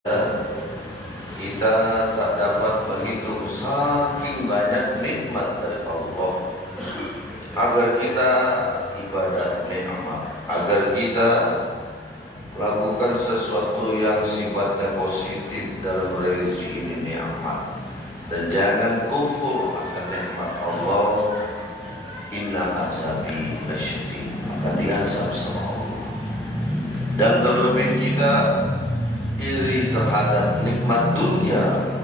Kita tak dapat menghitung saking banyak nikmat dari Allah agar kita ibadah nikmat, agar kita lakukan sesuatu yang sifatnya positif dalam relasi ini nikmat, dan jangan kufur akan nikmat Allah. Inna azabi lasyadid, maka diazab sama Allah. Dan terlebih kita iri terhadap nikmat dunia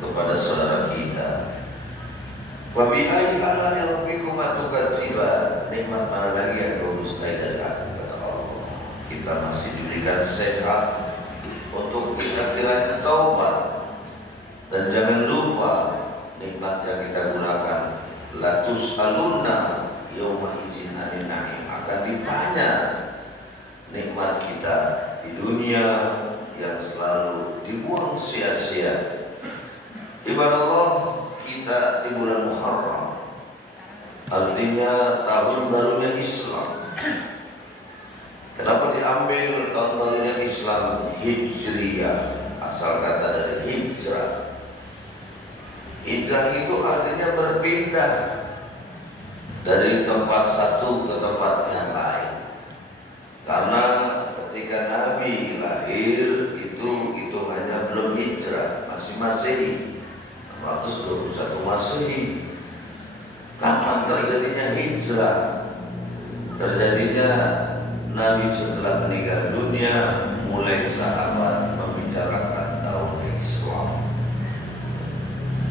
kepada saudara kita. Wa bi ayyi ala'i rabbikuma tukadziban, nikmat mana lagi yang kau dustai dari aku, kata Allah. Kita masih diberikan sehat untuk kita kiranya taubat, dan jangan lupa nikmat yang kita gunakan. La tus'alunna yauma idzin 'anil na'im, akan ditanya nikmat kita di dunia yang selalu dibuang sia-sia. Ibadah Allah, kita di bulan Muharram, artinya tahun barunya Islam. Kenapa diambil tahun barunya Islam? Hijriyah, asal kata dari hijrah. Hijrah itu artinya berpindah dari tempat satu ke tempat yang lain. Karena ketika Nabi lahir itu hitungannya belum hijrah, masih Masehi, 621 Masehi. Kapan terjadinya hijrah? Terjadinya Nabi setelah meninggal dunia, mulai sahabat membicarakan tahun Islam.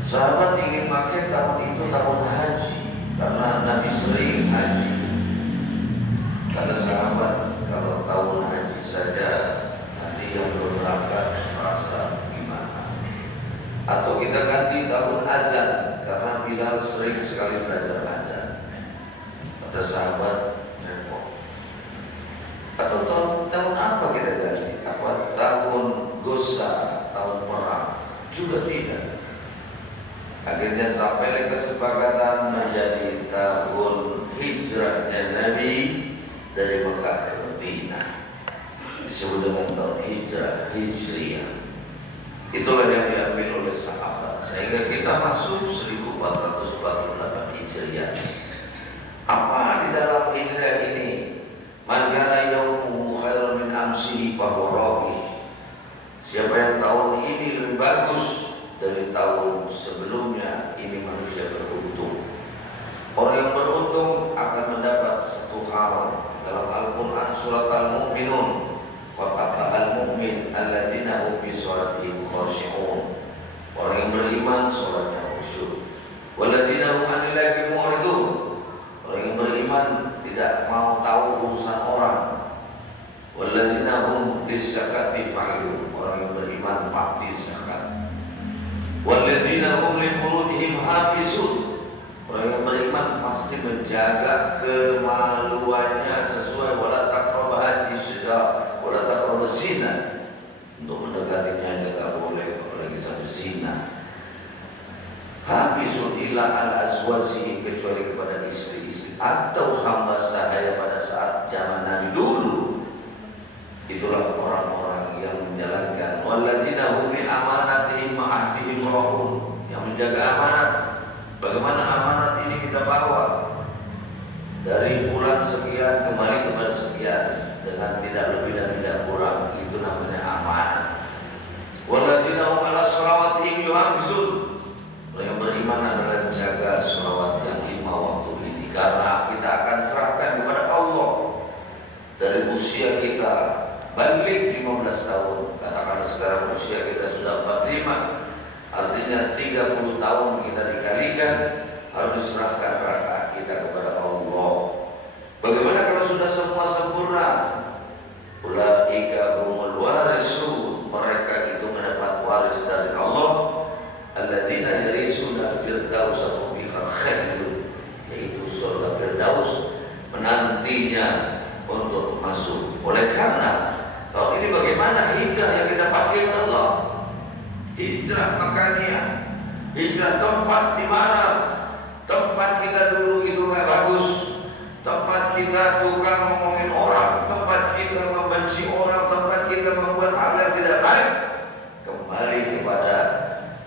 Sahabat ingin pakai tahun itu tahun haji, karena Nabi sering haji. Kata sahabat, kalau tahun haji saja nanti yang belum berangkat merasa gimana? Atau kita ganti tahun azan, karena Bilal sering sekali belajar azan. Kata sahabat, repot. Atau tahun apa kita ganti? Apa tahun gosa, tahun perang? Juga tidak. Akhirnya sampai kesepakatan menjadi tahun hijrahnya Nabi dari Mekah ke Madinah, disebut dengan tahun hijriyah. Itulah yang diambil oleh sahabat, sehingga kita masuk 1448 hijriyah. Apa di dalam hijrah ini? Man kana yaumuhu khairun min amsihi fahuwa rabih. Siapa yang tahun ini lebih bagus dari tahun sebelumnya, ini manusia beruntung. Orang yang beruntung akan mendapat satu hal dalam Al-Quran surat Al-Mu'minun. Faqafa al-mu'min alladzina hum fi sholatihim khashi'un. Orang yang beriman sholatnya khusyuk. Walladzina hum 'anil lagwi mu'ridun. Orang yang beriman tidak mau tahu urusan orang. Walladzina hum lis-zakati fa'ilun. Orang yang beriman pasti zakat. Walladzina hum li furujihim hafizun. Orang yang beriman pasti menjaga kemaluannya sesuai wala taqrabah zina, wala taqrabah zina. Untuk mendekatinya aja tak boleh, apalagi sampai zina. Hafizun ila al-azwaji, kecuali kepada istri-istri atau hamba sahaya pada saat zaman Nabi dulu. Itulah orang-orang yang menjalankan. Walladzina hum bi amanatihim ma'ahdihim rahun, yang menjaga amanat. Bagaimana amanat ini kita bawa? Dari bulan sekian kembali kepada sekian, dengan tidak lebih dan tidak kurang. Itu namanya amanat. Walladzina hum 'ala shalawatihim yuhafizun. Orang yang beriman adalah jaga shalawat yang 5 waktu ini, karena kita akan serahkan kepada Allah. Dari usia kita balik 15 tahun, katakanlah sekarang usia kita sudah 45, artinya 30 tahun kita dikalikan, harus diserahkan rakaat kita kepada Allah. Bagaimana kalau sudah semua sempurna? Ulaika humul warisun, mereka itu mendapat waris dari Allah. Alladzina yarisuna al-firdaus hum fiha khalidun, yaitu surga Firdaus menantinya untuk masuk. Oleh karena tahun ini bagaimana hijrah yang kita pakai Allah? Hijrah makanya hijrah tempat di mana? Tempat kita dulu itu nggak bagus, tempat kita tukang ngomongin orang, tempat kita membenci orang, tempat kita membuat hal yang tidak baik. kembali kepada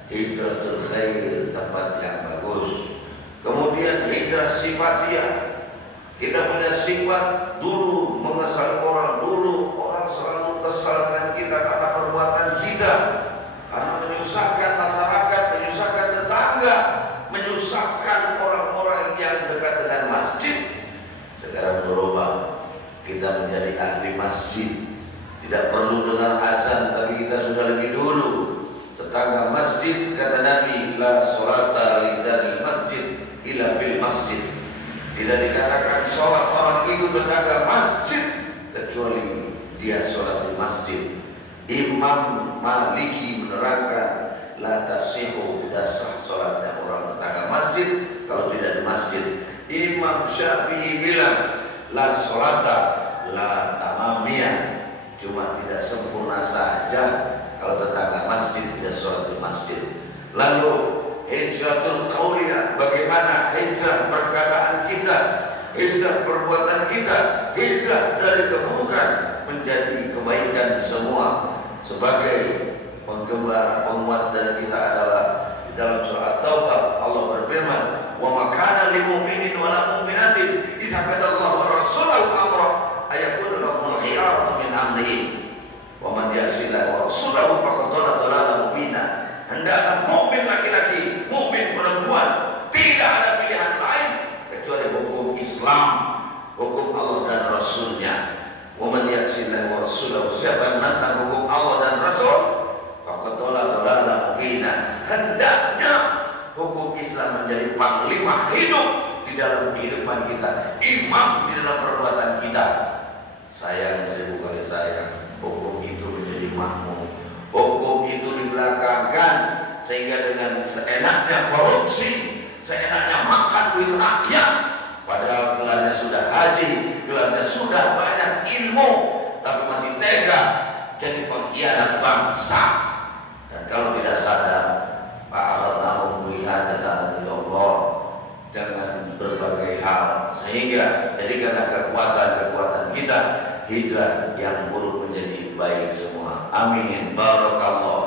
hijratul khair, tempat yang bagus. Kemudian hijrah sifatiyah, kita punya sifat dulu mengesal orang, dulu orang selalu kesal dengan kita karena perbuatan kita, karena menyusahkan masyarakat, menyusahkan tetangga, menyusahkan orang-orang yang dekat dengan masjid. Sekarang berubah, kita menjadi ahli masjid. Tidak perlu dengar azan, tapi kita sudah lebih dulu tetangga masjid. Kata Nabi, la sholata li jaril masjid illa bil masjid. Tidak dikatakan sholat orang itu tetangga masjid kecuali dia sholat di masjid. Imam Maliki menerangkan, la tasihu, tidak sah sholatnya orang tetangga masjid kalau tidak di masjid. Imam Syafi'i bilang, la sholata la tamamiyah, cuma tidak sempurna saja kalau tetangga masjid tidak sholat di masjid. Lalu hijratul qauliyah, bagaimana hijrah perkataan kita, hijrah perbuatan kita, hijrah dari keburukan menjadi kebaikan semua. Sebagai penggemar penguat dari kita adalah di dalam surah Taubah Allah berfirman, wa ma kana lil mu'minin wa la mu'minatin idza qadallahu wa rasuluhu amra ayakunu lahumul khiyaratu min amrihi wa man ya'sillaha wa rasulahu faqad dhalla dhalalan mubina. Hendaklah mukmin laki-laki, mukmin perempuan, tidak ada pilihan lain kecuali hukum Islam, hukum Allah dan Rasulnya. Wa man ya'sillaha wa rasulahu, siapa yang menentang hukum Allah dan Rasul, faqad dhalla dhalalan mubina. Hendaknya hukum Islam menjadi panglima hidup di dalam kehidupan kita, imam di dalam perbuatan kita. Sayang, seribu kali sayang, hukum itu menjadi makmum, hukum itu dibelakangkan, sehingga dengan seenaknya korupsi, seenaknya makan duit rakyat, padahal gelarnya sudah haji, gelarnya sudah banyak ilmu, tapi masih tega jadi pengkhianat bangsa. Dan kalau tidak sadar, fa'akhadnahum bihadzal Allah, dengan berbagai hal, sehingga jadikanlah kekuatan-kekuatan kita hijrah yang buruk menjadi baik semua. Amin. Barakallah.